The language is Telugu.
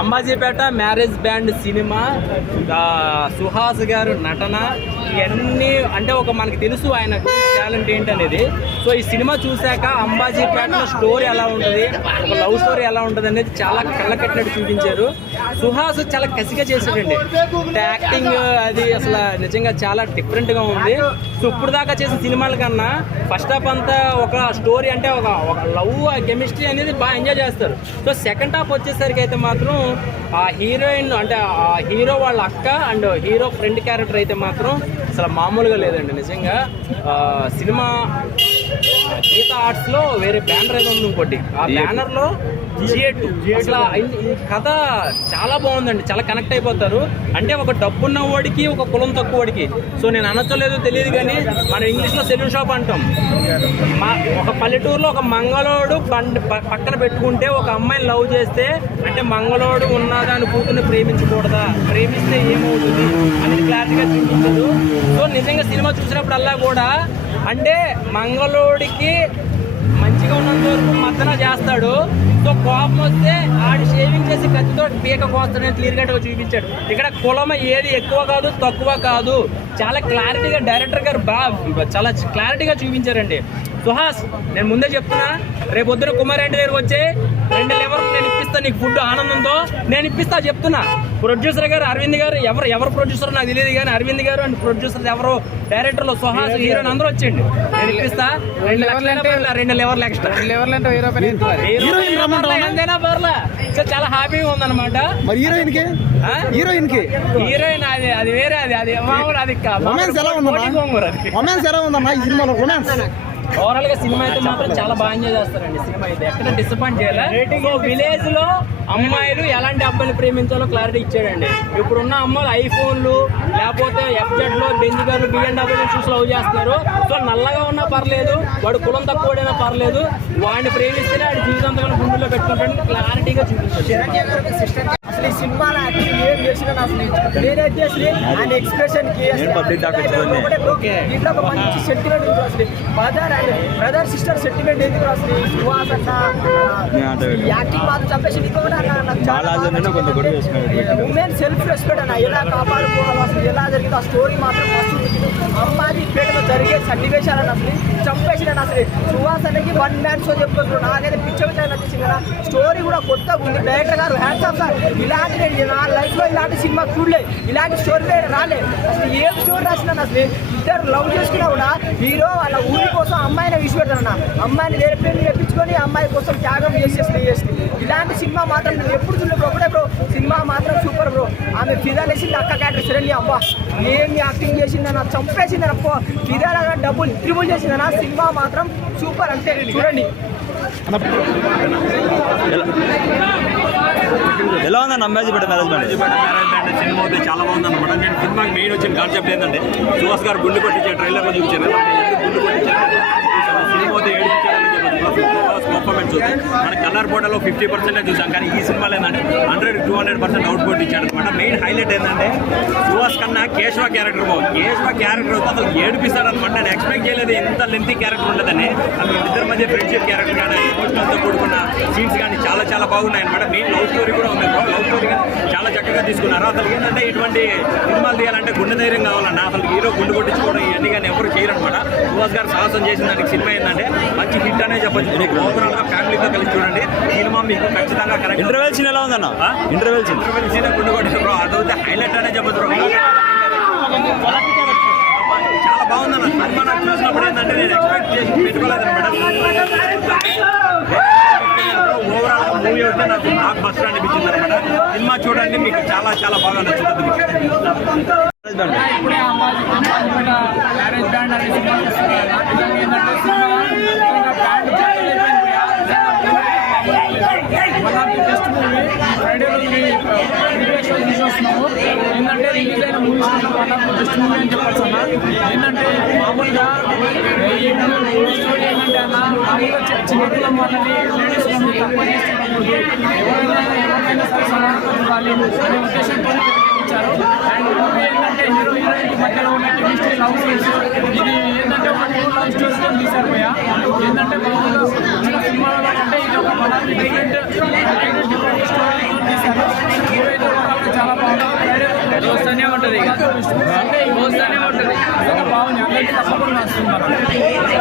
Ambajipeta marriage band cinema, Suhas గారు నటన, ఇవన్నీ అంటే ఒక మనకి తెలుసు ఆయన టాలెంట్ ఏంటనేది. సో ఈ సినిమా చూశాక అంబాజీపేటలో స్టోరీ ఎలా ఉంటుంది, ఒక లవ్ స్టోరీ ఎలా ఉంటుంది అనేది చాలా కళ్ళకట్టినట్టు చూపించారు. సుహాస్ చాలా కసిగా చేశాడండి. యాక్టింగ్ అది అసలు నిజంగా చాలా డిఫరెంట్గా ఉంది. సో ఇప్పుడు దాకా చేసిన సినిమాల కన్నా ఫస్ట్ హాఫ్ అంతా ఒక స్టోరీ అంటే ఒక లవ్ కెమిస్ట్రీ అనేది బాగా ఎంజాయ్ చేస్తారు. సో సెకండ్ హాఫ్ వచ్చేసరికి అయితే మాత్రం ఆ హీరోయిన్ అంటే ఆ హీరో వాళ్ళ అక్క అండ్ హీరో ఫ్రెండ్ క్యారెక్టర్ అయితే మాత్రం అసలు మామూలుగా లేదండి. నిజంగా సినిమా గీత ఆర్ట్స్లో వేరే బ్యానర్ ఏదో ఉంది ఇంకోటి, ఆ బ్యానర్లో G2 అసలు ఈ కథ చాలా బాగుందండి. చాలా కనెక్ట్ అయిపోతారు. అంటే ఒక డబ్బున్న వాడికి ఒక కులం తక్కువ వాడికి, సో నేను అనొచ్చలేదో తెలియదు కానీ మనం ఇంగ్లీష్లో సెలూన్ షాప్ అంటాం. ఒక పల్లెటూరులో ఒక మంగళోడు పక్కన పెట్టుకుంటే ఒక అమ్మాయిని లవ్ చేస్తే అంటే మంగళోడు ఉన్నదాని కూతుర్ని ప్రేమించకూడదా, ప్రేమిస్తే ఏమవుతుంది అనేది క్లారిటీగా చూపించదు. సో నిజంగా సినిమా చూసినప్పుడల్లా కూడా అంటే మంగళోడికి మంచిగా ఉన్నంత వరకు మద్దన చేస్తాడు. సో కోపం వస్తే ఆడు షేవింగ్ చేసి కత్తితో పీక కోస్తాడని క్లియర్ కట్గా చూపించాడు. ఇక్కడ కులం ఏది ఎక్కువ కాదు తక్కువ కాదు, చాలా క్లారిటీగా డైరెక్టర్ గారు బాగా చాలా క్లారిటీగా చూపించారండి. సుహాస్ నేను ముందే చెప్తున్నా, రేపు పొద్దున కుమార్ రెడ్డి దగ్గరకు వచ్చి 2 లెవర్లు నేను ఇప్పిస్తా నీకు ఫుడ్ ఆనందంతో నేను ఇప్పిస్తా చెప్తున్నా. ప్రొడ్యూసర్ గారు అరవింద్ గారు ఎవరు ప్రొడ్యూసర్ నాకు తెలియదు కానీ అరవింద్ గారు అండ్ ప్రొడ్యూసర్ ఎవరు డైరెక్టర్లో సుహాస్ హీరోయిన్ అందరూ వచ్చేయండి. నేను ఇప్పిస్తా 2 లెవర్లు ఎక్స్ట్రా. ఎంతైనా పర్లా. సో చాలా హ్యాపీగా ఉందన్నమాట. హీరోయిన్ అది వేరే, అది మామూలు, అది ఓవరాల్ గా సినిమా అయితే మాత్రం చాలా బాగా ఎంజాయ్ చేస్తారండి. సినిమా అయితే ఎక్కడ డిసప్పాయింట్ చేయాలి. సో విలేజ్ లో అమ్మాయిలు ఎలాంటి అబ్బాయిలు ప్రేమించాలో క్లారిటీ ఇచ్చాడండి. ఇప్పుడున్న అమ్మాయిలు ఐఫోన్లు లేకపోతే FZ లో బెంజ్ గారు BMW చూసి లవ్ చేస్తున్నారు. సో నల్లగా ఉన్నా పర్లేదు, వాడు కులం తక్కువడైనా పర్లేదు, వాడిని ప్రేమిస్తేనే వాడి జీవితాంతరం గుండెల్లో పెట్టుకుంటాడని క్లారిటీగా చూపించారు. అసలు ఈ సినిమాలో యాక్చువల్లీ ఏం చేసినా అసలు నేనైతే అసలు ఆయన ఎక్స్ప్రెషన్ కి దీంట్లో ఒక మంచి సెంటిమెంట్ ఉంది. అసలు బ్రదర్ సిస్టర్ సెంటిమెంట్ ఎందుకు అసలు సుహాస్ అన్న యాక్టింగ్ మాత్రం చంపేసి ఉమెన్ సెల్ఫ్ రెస్పెక్ట్ అన్న ఎలా కాపాడుకోవాలి, అసలు ఎలా జరిగిందో ఆ స్టోరీ మాత్రం ఫస్ట్ అంబాజీపేటలో జరిగే సన్నివేశాలను అసలు చంపేసిన అసలు సుహాస్ అనేది 1 man షో చెప్పుకుంటున్నాడు. నాకైతే పిచ్చగా నచ్చింది కదా. స్టోరీ కూడా కొత్తగా ఉంది. డైరెక్టర్ గారు హ్యాండ్స్ ఆఫ్ సార్, ఇలాంటి నా లైఫ్లో ఇలాంటి సినిమా చూడలేదు, ఇలాంటి స్టోరీ రాలే. అసలు ఏం స్టోరీ రాసినాను అసలు ఇద్దరు లవ్ చేసుకున్నా కూడా హీరో వాళ్ళ ఊరి కోసం అమ్మాయిని విడిచిపెడతానన్న, అమ్మాయిని వేరే పేరు తెప్పించుకొని అమ్మాయి కోసం త్యాగం చేసేసి ఇలాంటి సినిమా మాత్రం నేను ఎప్పుడు చూడలేదు. ఒకటే బ్రో సినిమా మాత్రం సూపర్ బ్రో. ఆమె ఫిదా వేసింది అక్క క్యారెక్టర్ శరణ్య, అబ్బా ఏమి యాక్టింగ్ చేసిందన్న, చంపేసింది అన్న, ఫిదా డబుల్ ట్రిబుల్ చేసిందన్న. సినిమా మాత్రం సూపర్, అంతే చూడండి. ఎలా ఉందండి అంబాజీపేట మ్యారేజ్ బ్యాండ్? సినిమా అయితే చాలా బాగుంది అనమాట. నేను సినిమాకి మెయిన్ వచ్చిన కాన్సెప్ట్ ఏంటంటే సుహాస్ గారు గుండు కొట్టించే ట్రైలర్లో చూపించారు. గుండు కొట్టించారు సినిమా అయితే ఏడిపించారని చెప్పి పర్ఫార్మెన్స్ చూసి మన కలర్ పోటలో 50% చూసాం. కానీ ఈ సినిమాలో ఏంటంటే 100-200% అవుట్పుట్ ఇచ్చాడు అనమాట. మెయిన్ హైలైట్ ఏంటంటే సుహాస్ కన్నా కేశవ క్యారెక్టర్ బాగుంది. కేశవ క్యారెక్టర్ అసలు ఏడిపిస్తాడు అనమాట. నేను ఎక్స్పెక్ట్ చేయలేదు ఇంత లెంతీ క్యారెక్టర్ ఉంటుందని. అసలు ఇద్దరి మధ్య ఫ్రెండ్షిప్ క్యారెక్టర్ కానీ ఎమోషనల్తో కూడుకున్న సీన్స్ కానీ చాలా చాలా బాగున్నాయి అనమాట. మెయిన్ లవ్ స్టోరీ కూడా ఉంది. లవ్ స్టోరీ కానీ చాలా చక్కగా తీసుకున్నారు. అసలు ఏంటంటే ఇటువంటి సినిమాలు తీయాలంటే గుండె ధైర్యం కావాలన్నా. అసలు హీరో గుండు కొట్టించుకోవడం ఇవన్నీ కానీ ఎవరు చేయరనమాట. సుహాస్ గారు సాహసం చేసిన దానికి సినిమా ఏంటంటే మంచి హిట్ అనే చెప్పచ్చు. ఓవరాల్ గా ఫ్యామిలీతో కలిసి చూడండి. సినిమా మీకు ఖచ్చితంగా కరెక్ట్. ఇంటర్వెల్ సీన్ ఎలా ఉందన్న? ఇంటర్వెల్ సీన్ గుండు కొట్టిన బ్రో అదైతే హైలైట్ అనే చెప్పచ్చు. చాలా బాగుందన్న సినిమా. నాకు చూసినప్పుడు ఏంటంటే నేను ఎక్స్పెక్ట్ చేసి పెట్టుకోలేదు అనమాట. ఓవరాల్ మూవీ అయితే నాకు బ్లాక్ బస్టర్ అనిపించింది అనమాట. సినిమా చూడండి, మీకు చాలా చాలా బాగా నచ్చుతుంది. ఇప్పుడే అంబాజీపేట మ్యారేజ్ బ్యాండ్ అనే సినిమా బెస్ట్ మూవీ ఫ్రైడే చూస్తున్నాము. ఏంటంటే రిలీజ్ అయిన మూవీస్ బెస్ట్ మూవీ అని చెప్పచ్చు అన్న. ఏంటంటే మామూలుగా స్టోరీ ఏంటంటే అన్న, మామూలుగా చిన్నపిల్లం వాళ్ళని లేడీస్ తక్కువ చేస్తున్నప్పుడు ఎవరైనా సరే సమాధానం ఇవ్వాలి అనే ఉద్దేశంతో ఇచ్చారు. అండ్ మూవీ ఏంటంటే హీరో హీరోయిన్ మధ్యలో ఉన్న కెమిస్ట్రీ లవ్ స్టోరీస్ ఇది ఏంటంటే ఒక ట్రూ లవ్ స్టోరీతో తీశారు పోయా. ఏంటంటే మామూలుగా చిన్న సినిమాలో అంటే ఇది ఒక డిఫరెంట్ స్టోరీ ఉంటుంది ఇక అంటే వస్తూనే ఉంటుంది. బాగుంది అందరికీ తప్పకుండా నచ్చుతుంది.